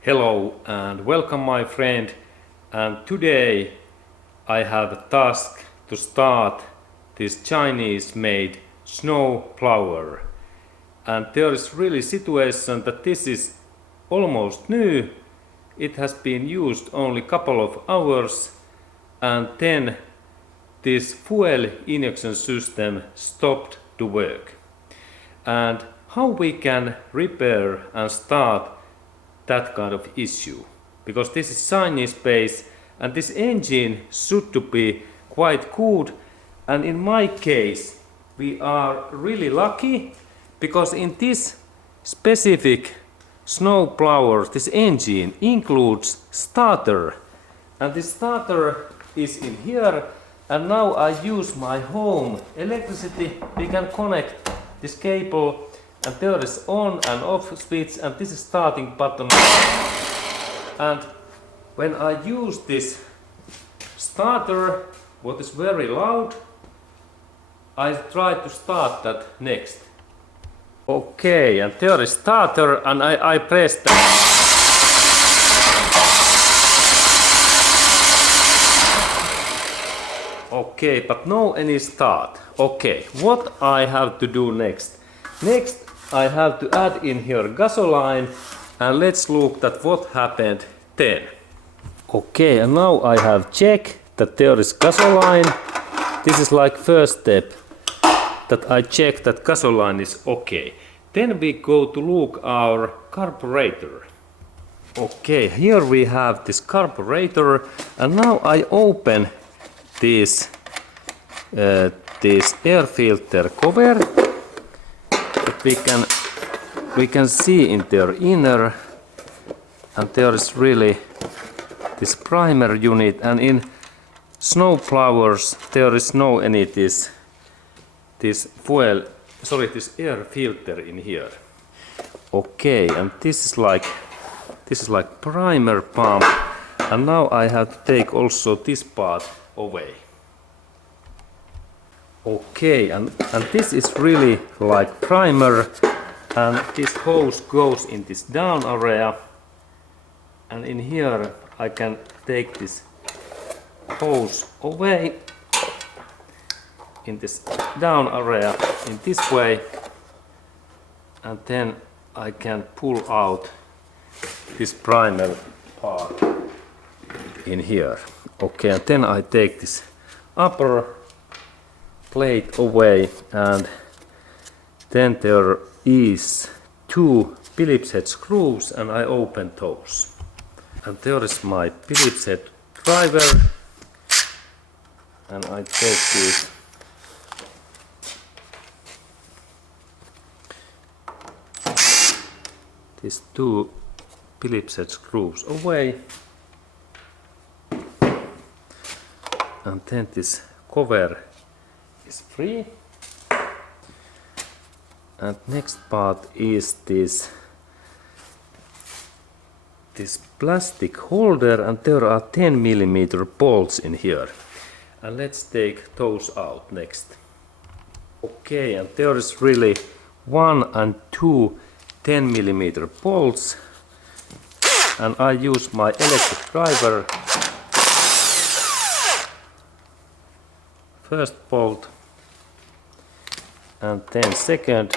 Hello and welcome my friend, and today I have a task to start this Chinese made snow plower. And there is really situation that this is almost new. It has been used only couple of hours, and then this fuel injection system stopped to work. And how we can repair and start that kind of issue, because this is Chinese based and this engine should to be quite good. And in my case we are really lucky, because in this specific snow plower this engine includes starter, and this starter is in here. And now I use my home electricity. We can connect this cable, and there is on and off switch, and this is starting button. And when I use this starter, what is very loud, I try to start that next. Okay, and there is starter, and I press that. Okay, but no any start. Okay, what I have to do next? Next I have to add in here gasoline, and let's look at what happened then. Okay, and now I have checked that there is gasoline. This is like first step, that I check that gasoline is okay. Then we go to look our carburetor. Okay, here we have this carburetor, and now I open this air filter cover that we can see in their inner, and there is really this primer unit. And in snow plowers there is no any this air filter in here. Okay, and this is like primer pump, and now I have to take also this part away. Okay, and this is really like primer, and this hose goes in this down area, and in here I can take this hose away in this down area in this way, and then I can pull out this primer part in here. Okay, and then I take this upper plate away, and then there is two Phillips head screws, and I open those. And there is my Phillips head driver, and I take these two Phillips head screws away, and then this cover is free. And next part is this plastic holder, and there are 10mm bolts in here, and let's take those out next. Okay, and there is really 1 and 2 10mm bolts, and I use my electric driver. First bolt, and then second,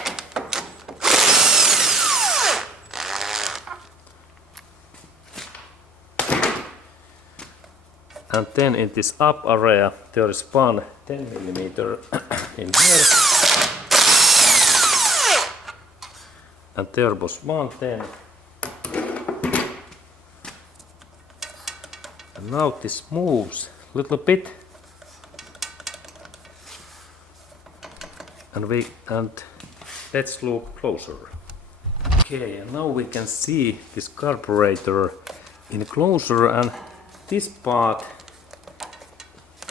and then in this up area there is one 10mm in here, and there was one 10, and now this moves a little bit, and let's look closer. Okay, and now we can see this carburetor in closer, and this part,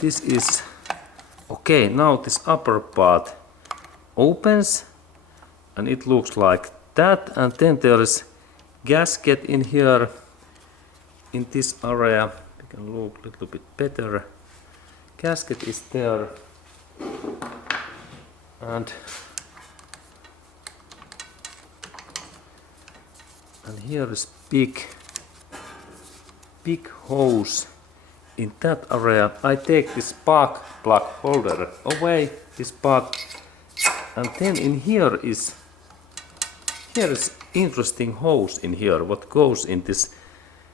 this is okay. Now this upper part opens, and it looks like that, and then there is gasket in here in this area. We can look a little bit better. Gasket is there, and here is big hose in that area. I take this spark plug holder away, this part, and then in here is interesting hose in here what goes in this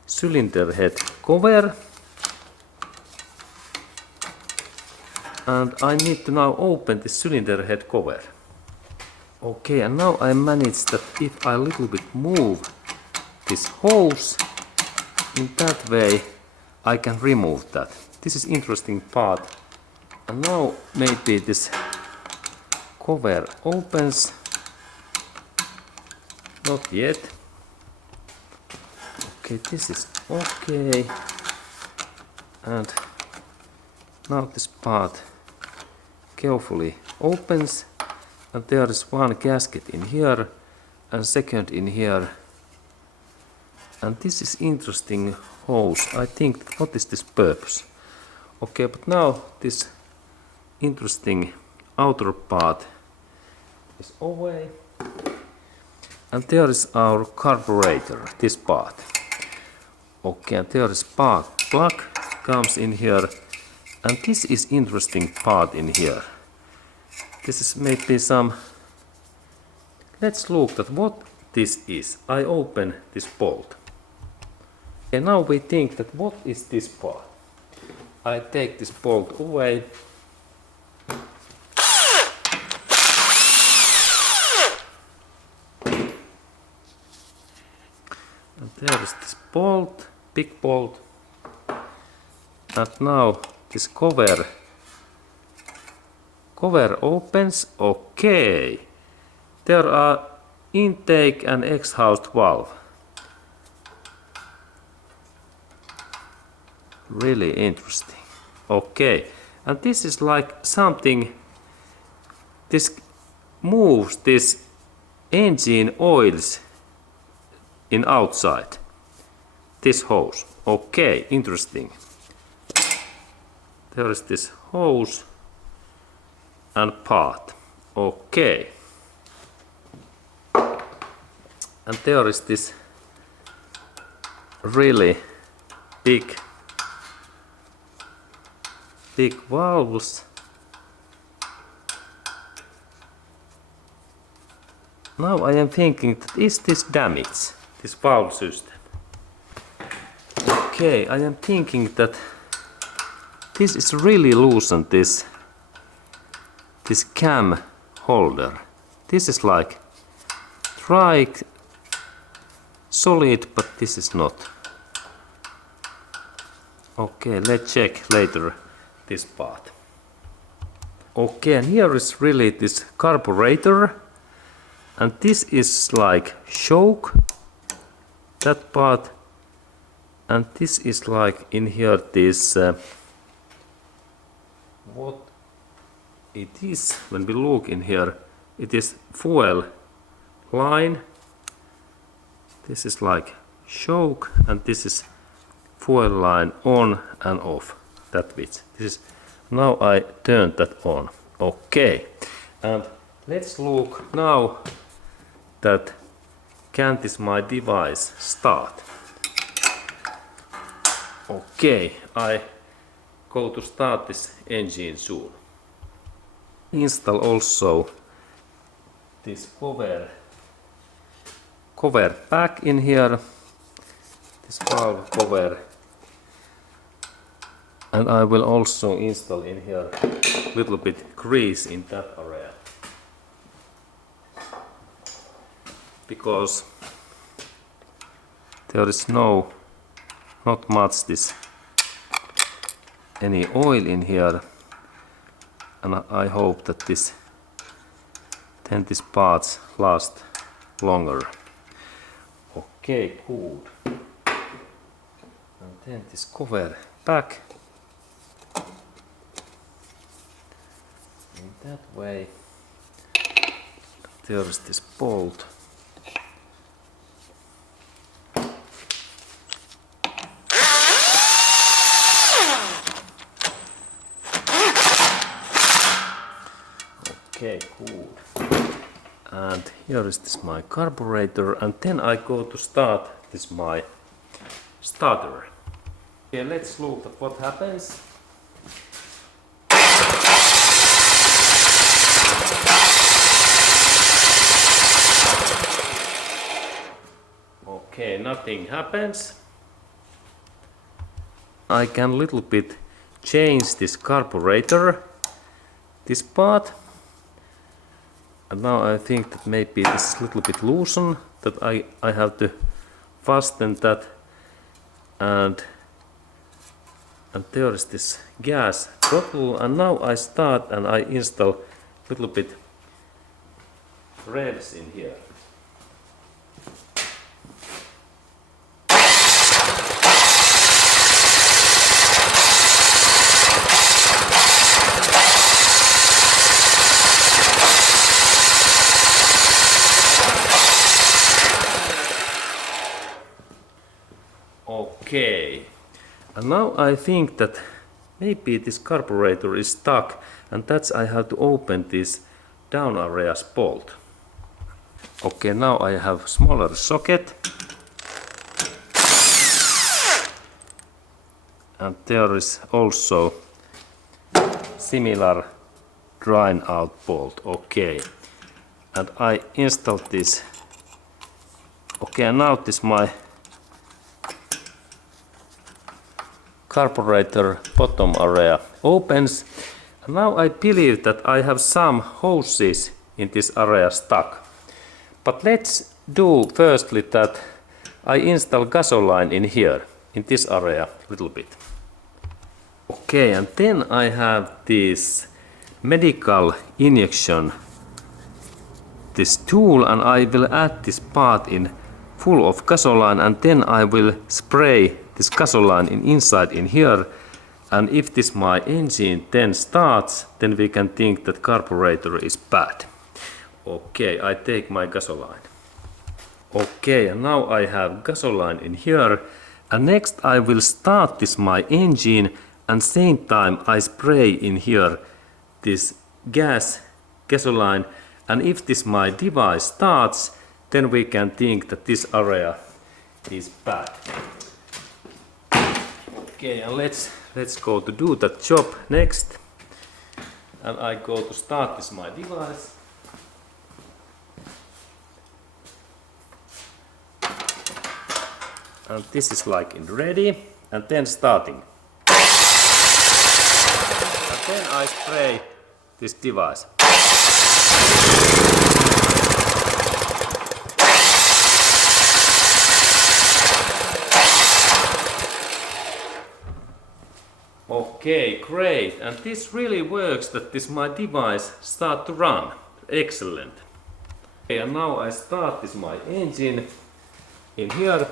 cylinder head cover, and I need to now open this cylinder head cover. Okay, and now I manage that if I little bit move this hose in that way, I can remove that. This is interesting part. And now maybe this cover opens. Not yet. Okay, this is okay. And now this part carefully opens, and there is one gasket in here and second in here. And this is interesting hose. I think, what is this purpose? Okay, but now this interesting outer part is away. And there is our carburetor, this part. Okay, and there is spark plug comes in here. And this is interesting part in here. This is maybe some... Let's look at what this is. I open this bolt. And now we think that what is this part? I take this bolt away. And there is this bolt, big bolt. And now this cover opens. Okay. There are intake and exhaust valve. Really interesting. Okay, and this is like something, this moves this engine oils in outside this hose. Okay, interesting. There is this hose and part. Okay, and there is this really big valves. Now I am thinking that is this damaged, this valve system? Okay, I am thinking that this is really loosened, this cam holder. This is like dry, solid, but this is not. Okay, let's check later this part. Okay, and here is really this carburetor, and this is like choke, that part, and this is like in here this what it is. When we look in here, it is fuel line. This is like choke, and this is fuel line on and off. That bit. This is, now I turned that on. Okay, and let's look now that can this my device start. Okay, I go to start this engine soon. Install also this cover back in here, this valve cover. And I will also install in here a little bit grease in that area, because there is not much any oil in here, and I hope that these parts last longer. Okay, good. And then this cover back. In that way, there is this bolt. Okay, cool. food. And here is this my carburetor, and then I go to start this my starter. Okay, let's look at what happens. Okay, nothing happens. I can little bit change this carburetor, this part. And now I think that maybe this is a little bit loosen, that I have to fasten that. And there is this gas throttle, and now I start and I install a little bit revs in here. Okay, and now I think that maybe this carburetor is stuck, and that's I have to open this down area's bolt. Okay, now I have smaller socket, and there is also similar drain out bolt. Okay, and I install this. Okay, and now this my carburetor bottom area opens, and now I believe that I have some hoses in this area stuck. But let's do firstly that I install gasoline in here, in this area a little bit. Okay, and then I have this medical injection, this tool, and I will add this part in full of gasoline, and then I will spray this gasoline inside in here. And if this my engine then starts, then we can think that carburetor is bad. Okay, I take my gasoline. Okay, and now I have gasoline in here, and next I will start this my engine, and same time I spray in here this gasoline, and if this my device starts, then we can think that this area is bad. Okay, and let's go to do that job next. And I go to start this my device. And this is like in ready, and then starting. And then I spray this device. Okay, great, and this really works, that this my device start to run. Excellent. Okay, and now I start this my engine in here,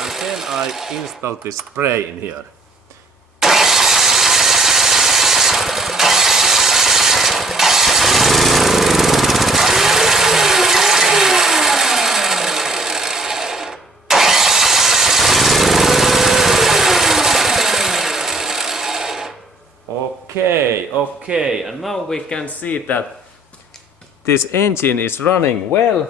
and then I install this spray in here. Okay, and now we can see that this engine is running well,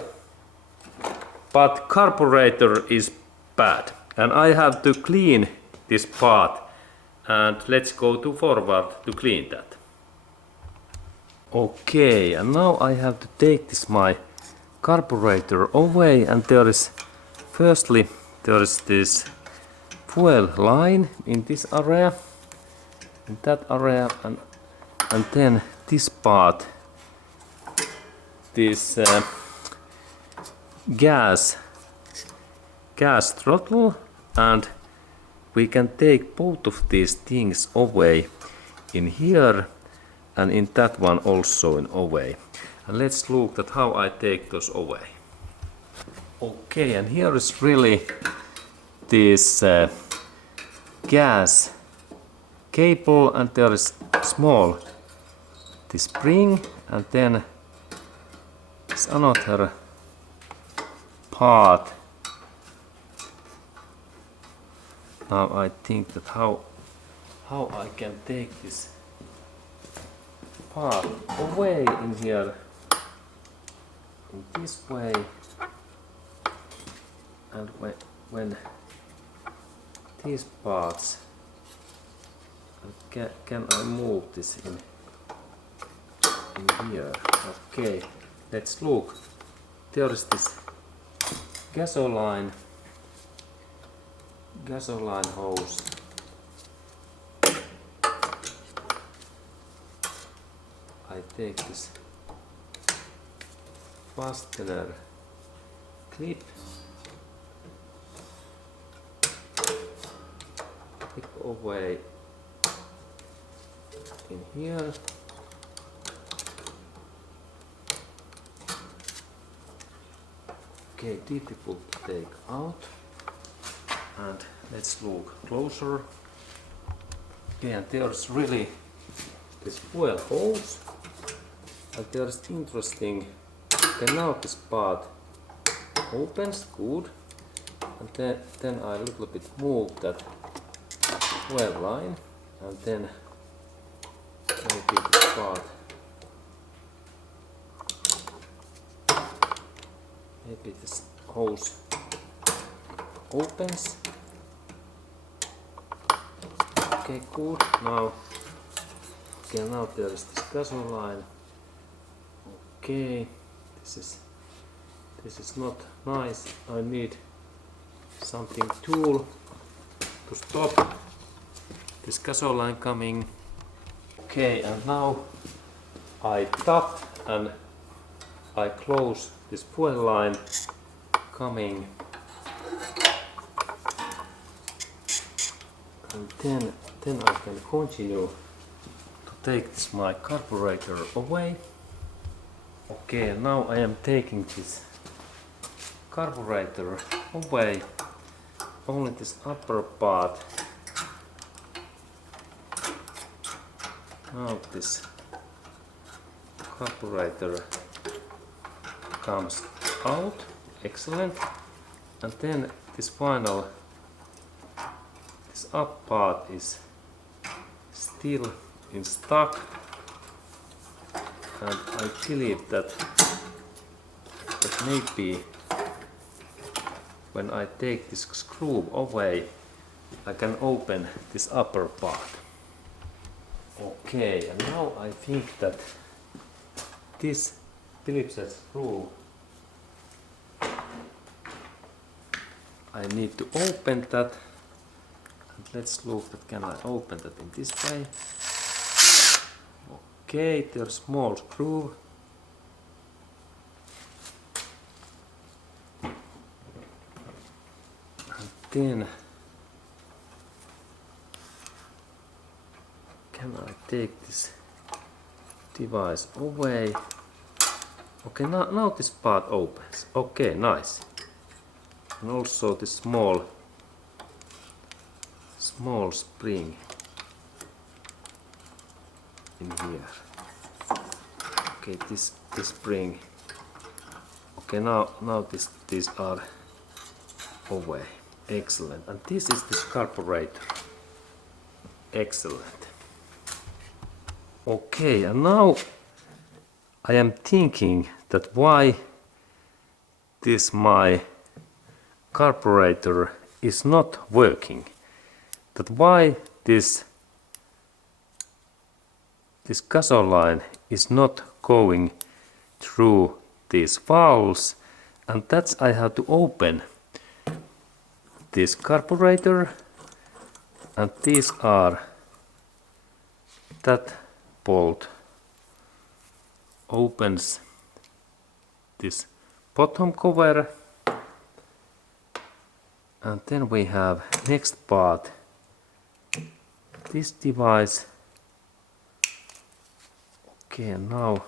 but carburetor is bad, and I have to clean this part, and let's go to forward to clean that. Okay, and now I have to take this my carburetor away, and there is this fuel line in this area, in that area, and then this part, this gas throttle, and we can take both of these things away in here, and in that one also in away. And let's look at how I take those away. Okay, and here is really this gas cable, and there is small this spring, and then it's another part. Now I think that how I can take this part away in here in this way, and when these parts, can I move this in here? Okay, let's look. There is this gasoline hose. I take this fastener clip, clip away in here. Okay, difficult to take out. And let's look closer. Okay, and there's really this fuel hose. And there's interesting. Okay, now this part opens good. And then I a little bit move that fuel line. And then maybe this part. Maybe this hose opens. Okay, good. Now there is this gasoline. Okay, this is not nice. I need something tool to stop this gasoline coming. Okay, and now I tap and I close this fuel line coming, and then I can continue to take this my carburetor away. Okay, now I am taking this carburetor away, only this upper part. Now this carburetor comes out, excellent, and then this final, this up part is still in stock, and I believe that maybe when I take this screw away I can open this upper part. Okay, and now I think that this Phillips head screw, I need to open that, and let's look that can I open that in this way. Okay, there's small screw. And then can I take this device away? Okay, now this part opens. Okay, nice. And also this small spring in here. Okay, this spring. Okay, now these are away. Excellent. And this is this carburetor. Excellent. Okay, and now I am thinking that why this my carburetor is not working. That why this gasoline is not going through these valves, and that's I have to open this carburetor, and these are that bolt opens this bottom cover, and then we have next part, this device. Okay, and now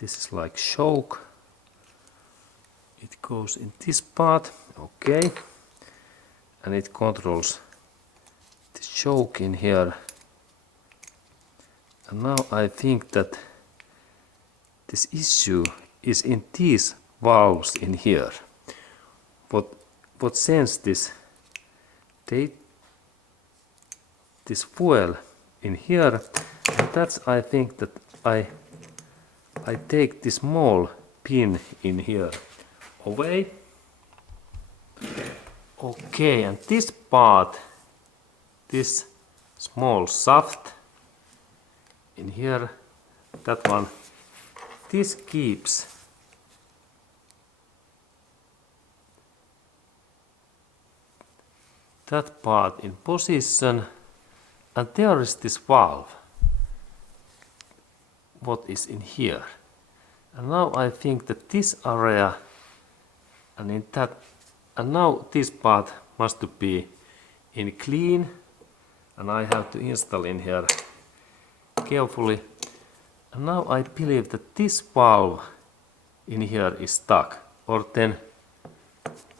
this is like choke, it goes in this part. Okay, and it controls the choke in here. And now I think that this issue is in these valves in here. What sends this fuel in here, that's I think that I take this small pin in here away. Okay, and this part, this small shaft in here, that one, this keeps that part in position, and there is this valve what is in here. And now I think that this area and in that, and now this part must be in clean, and I have to install in here carefully. And now I believe that this valve in here is stuck, or then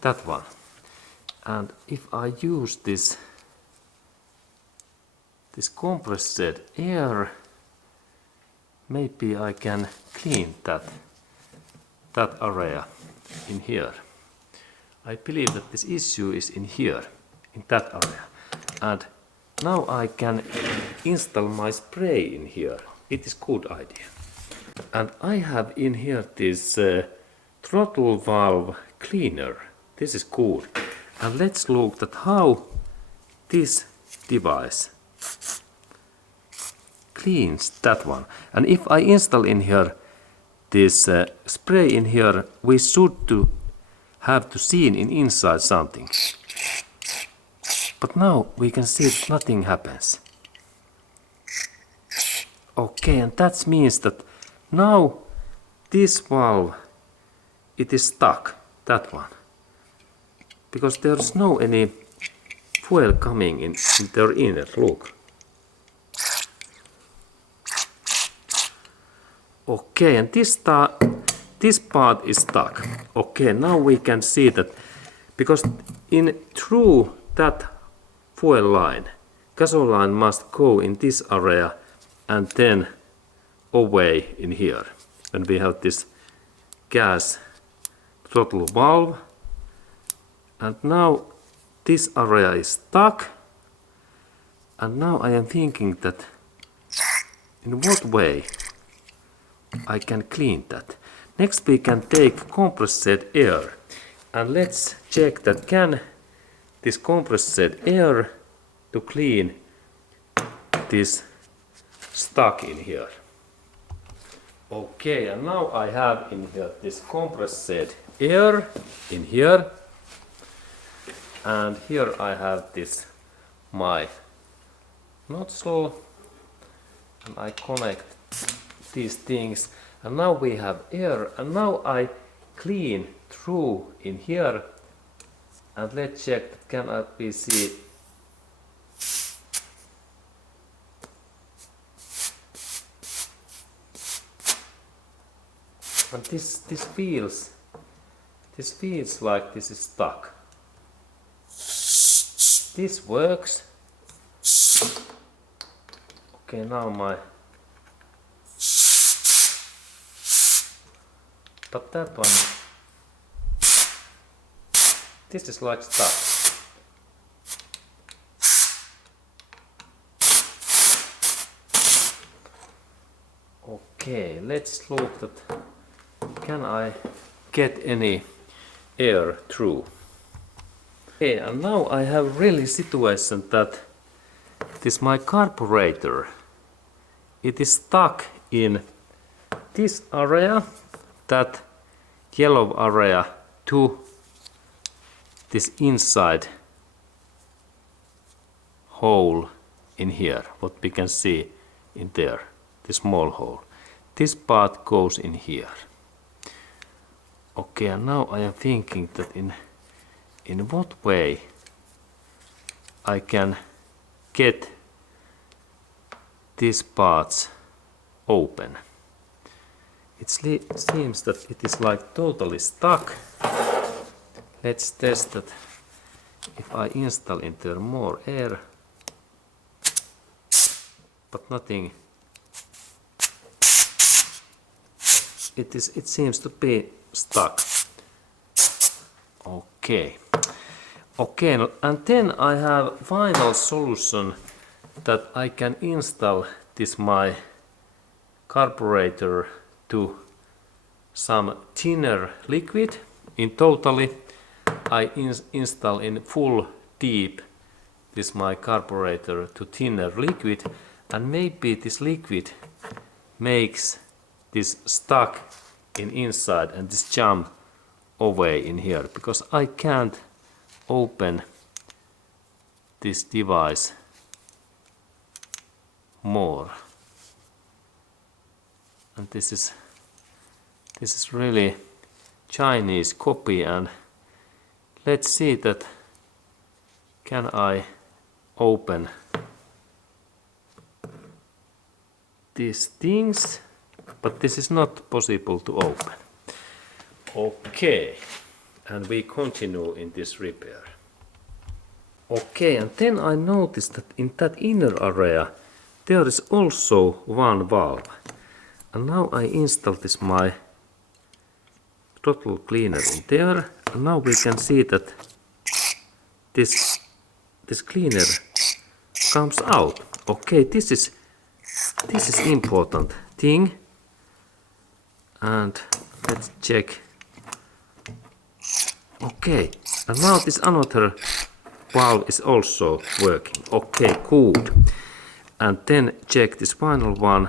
that one. And if I use this compressed air, maybe I can clean that area in here. I believe that this issue is in here, in that area. And now I can install my spray in here. It is good idea. And I have in here this throttle valve cleaner. This is good. And let's look at how this device cleans that one. And if I install in here this spray in here, we should have to see in inside something. But now we can see that nothing happens. Okay, and that means that now this valve, it is stuck, that one. Because there's no any fuel coming in their inner, look. Okay, and this part is stuck. Okay, now we can see that because in through that fuel line, gasoline must go in this area and then away in here. And we have this gas throttle valve. And now this area is stuck. And now I am thinking that in what way I can clean that. Next we can take compressed air, and let's check that can this compressed air to clean this stuck in here. Okay, and now I have in here this compressed air in here, and here I have this my nozzle, and I connect these things, and now we have air, and now I clean through in here, and let's check, can I be see. And this feels like this is stuck. This works. Okay, now my, but that one, this is like stuck. Okay, let's look at, can I get any air through? Okay, and now I have really situation that this my carburetor, it is stuck in this area, that yellow area, to this inside hole in here, what we can see in there, this small hole. This part goes in here. Okay, and now I am thinking that in what way I can get these parts open. It seems that it is like totally stuck. Let's test that if I install in there more air, but nothing. It seems to be stuck. Okay. Okay, and then I have final solution that I can install this my carburetor to some thinner liquid. In totally I install in full deep this my carburetor to thinner liquid, and maybe this liquid makes this stuck in inside and this jump away in here, because I can't open this device more. And this is really Chinese copy, and let's see that can I open these things, but this is not possible to open. Okay, and we continue in this repair. Okay, and then I noticed that in that inner area there is also one valve. And now I install this my throttle cleaner in there, and now we can see that this cleaner comes out. Okay, this is important thing, and let's check. Okay, and now this another valve is also working. Okay, good. And then check this final one,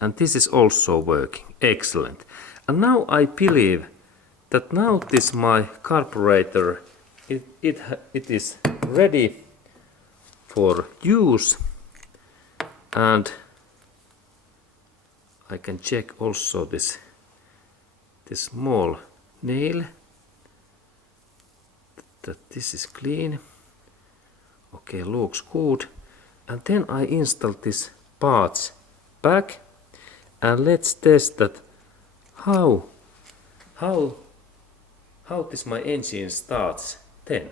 and this is also working. Excellent. And now I believe that now this my carburetor it is ready for use, and I can check also this small nail that this is clean. Okay, looks good. And then I install this parts back, and let's test that how this my engine starts then.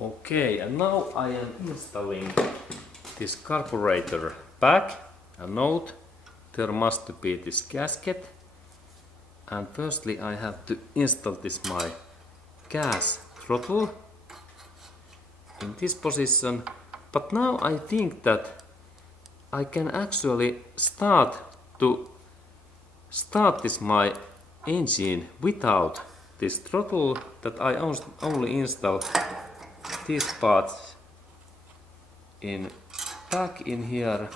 Okay, and now I am installing this carburetor back. And note, there must be this gasket, and firstly I have to install this my gas throttle in this position. But now I think that I can actually start this my engine without this throttle, that I only install these parts in back in here,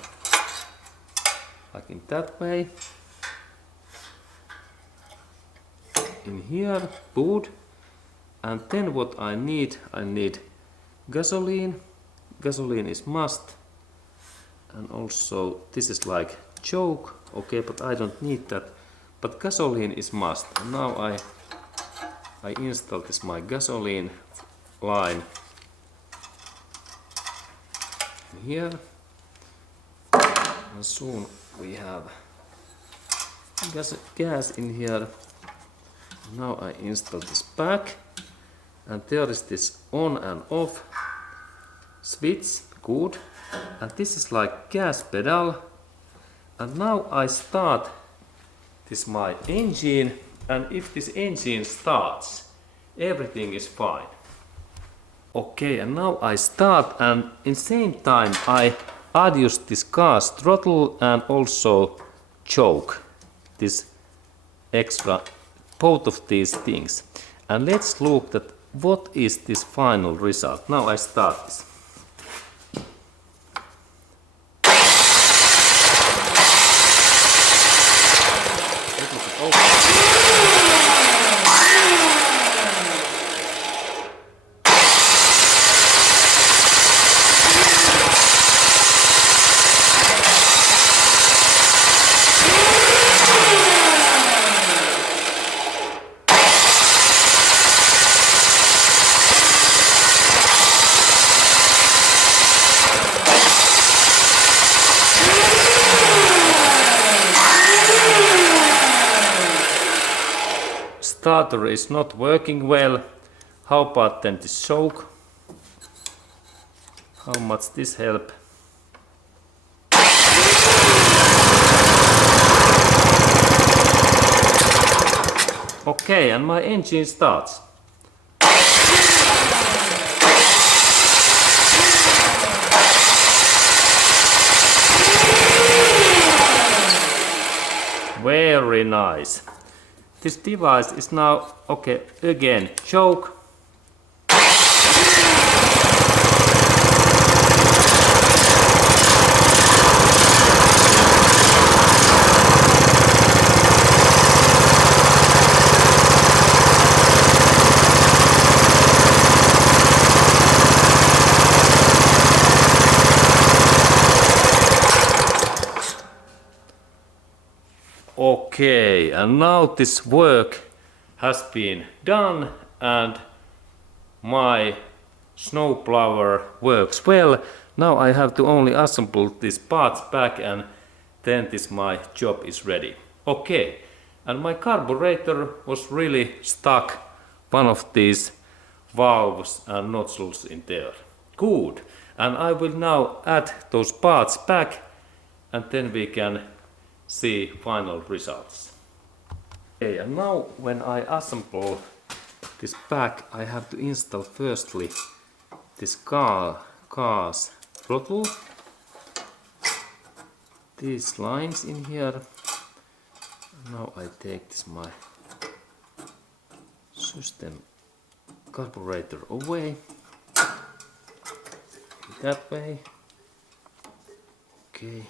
like in that way, in here, good. And then what I need gasoline. Gasoline is must, and also this is like choke. Okay, but I don't need that, but gasoline is must. And now I install this my gasoline line here, and soon we have gas in here. Now I install this back, and there is this on and off switch, good. And this is like gas pedal, and now I start this my engine, and if this engine starts, everything is fine. Okay, and now I start, and in same time I adjust this gas throttle and also choke, this extra, both of these things. And let's look at what is this final result. Now I start this. Starter is not working well. How about then this choke? How much this help? Okay, and my engine starts. Very nice. This device is now okay. Again, choke. Okay, and now this work has been done and my snowplower works well. Now I have to only assemble these parts back and then my job is ready. Okay, and my carburetor was really stuck one of these valves and nozzles in there. Good, and I will now add those parts back and then we can see final results. Okay, and now when I assemble this back, I have to install firstly this car's throttle, these lines in here. Now I take this my system carburetor away, that way. Okay.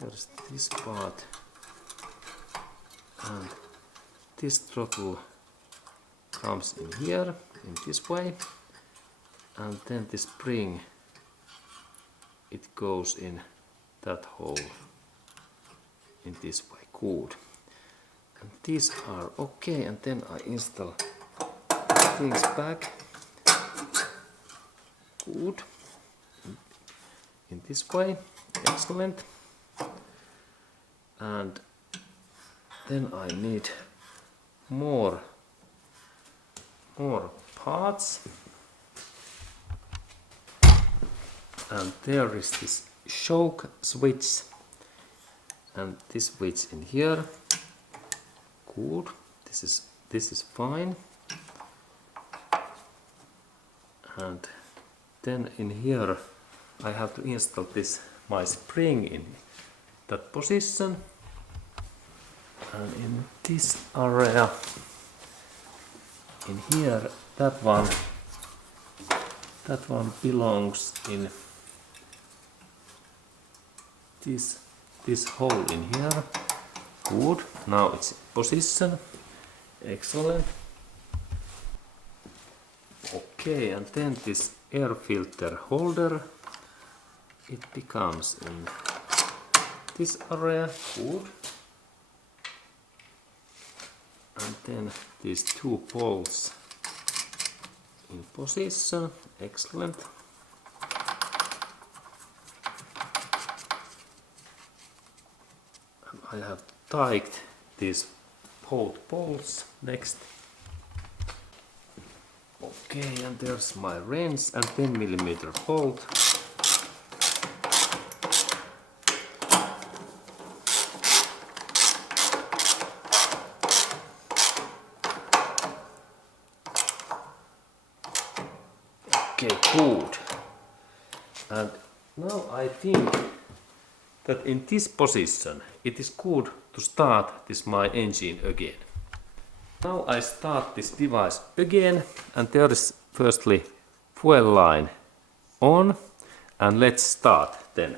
There's this part and this throttle comes in here in this way, and then the spring, it goes in that hole in this way. Good. And these are okay, and then I install things back. Good. In this way. Excellent. And then I need more parts, and there is this choke switch and this switch in here. Good. This is fine. And then in here I have to install this my spring in that position, and in this area in here, that one belongs in this hole in here. Good. Now it's in position. Excellent. Okay, and then this air filter holder, it becomes in this area. Good. And then these two bolts in position. Excellent. And I have tightened these both bolts next. Okay, and there's my wrench and 10mm bolt. Okay, good. And now I think that in this position it is good to start this my engine again. Now I start this device again, and there is firstly fuel line on, and let's start then.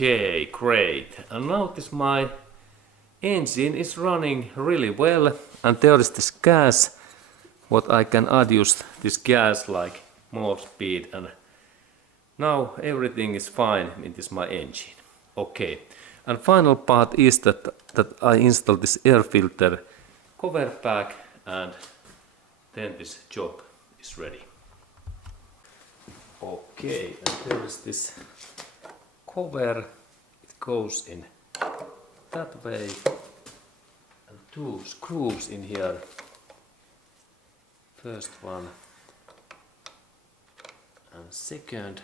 Okay, great. And now this my engine is running really well, and there is this gas, what I can adjust this gas like more speed, and now everything is fine in this my engine. Okay, and final part is that I install this air filter cover back, and then this job is ready. Okay, and there is this cover. It goes in that way, and two screws in here. First one and second.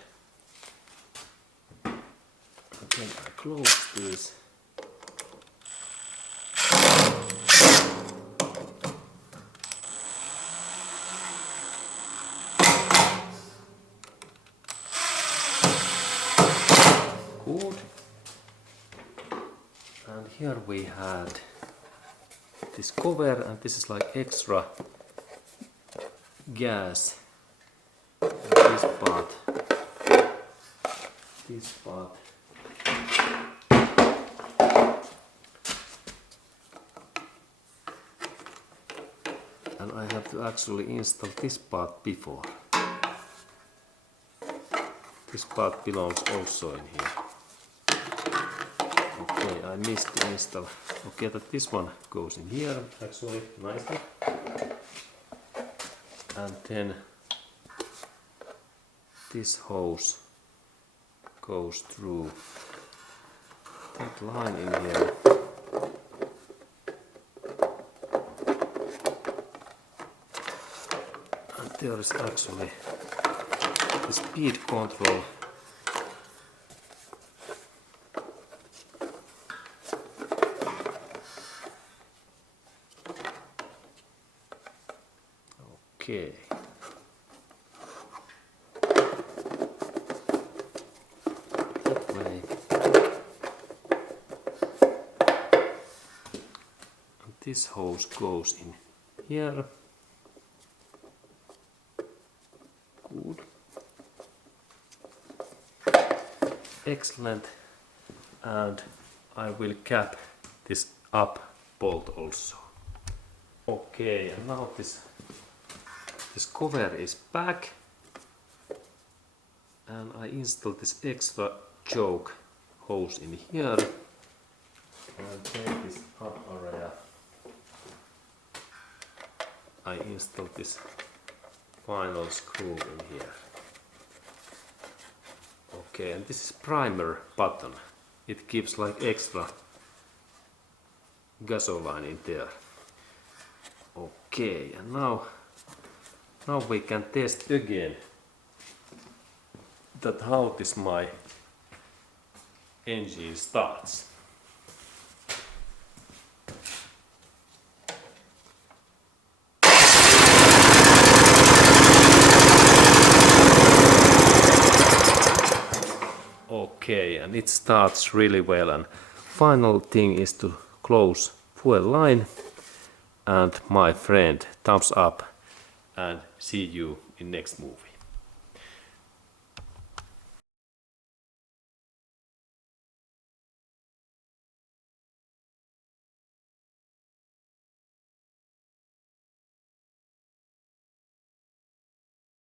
And then I close this. Good. And here we had this cover, and this is like extra gas. And this part. And I have to actually install this part before. This part belongs also in here. Okay, I missed to install. Okay, that this one goes in here actually nicely. And then this hose goes through that line in here. And there is actually the speed control. Okay. That way. And this hose goes in here. Good. Excellent. And I will cap this up bolt also. Okay, and now this cover is back, and I install this extra choke hose in here, and take this up area. I install this final screw in here. Okay, and this is primer button. It gives like extra gasoline in there. Okay, and now we can test again that how this my engine starts. Okay, and it starts really well, and final thing is to close fuel line, and my friend, thumbs up, and see you in next move.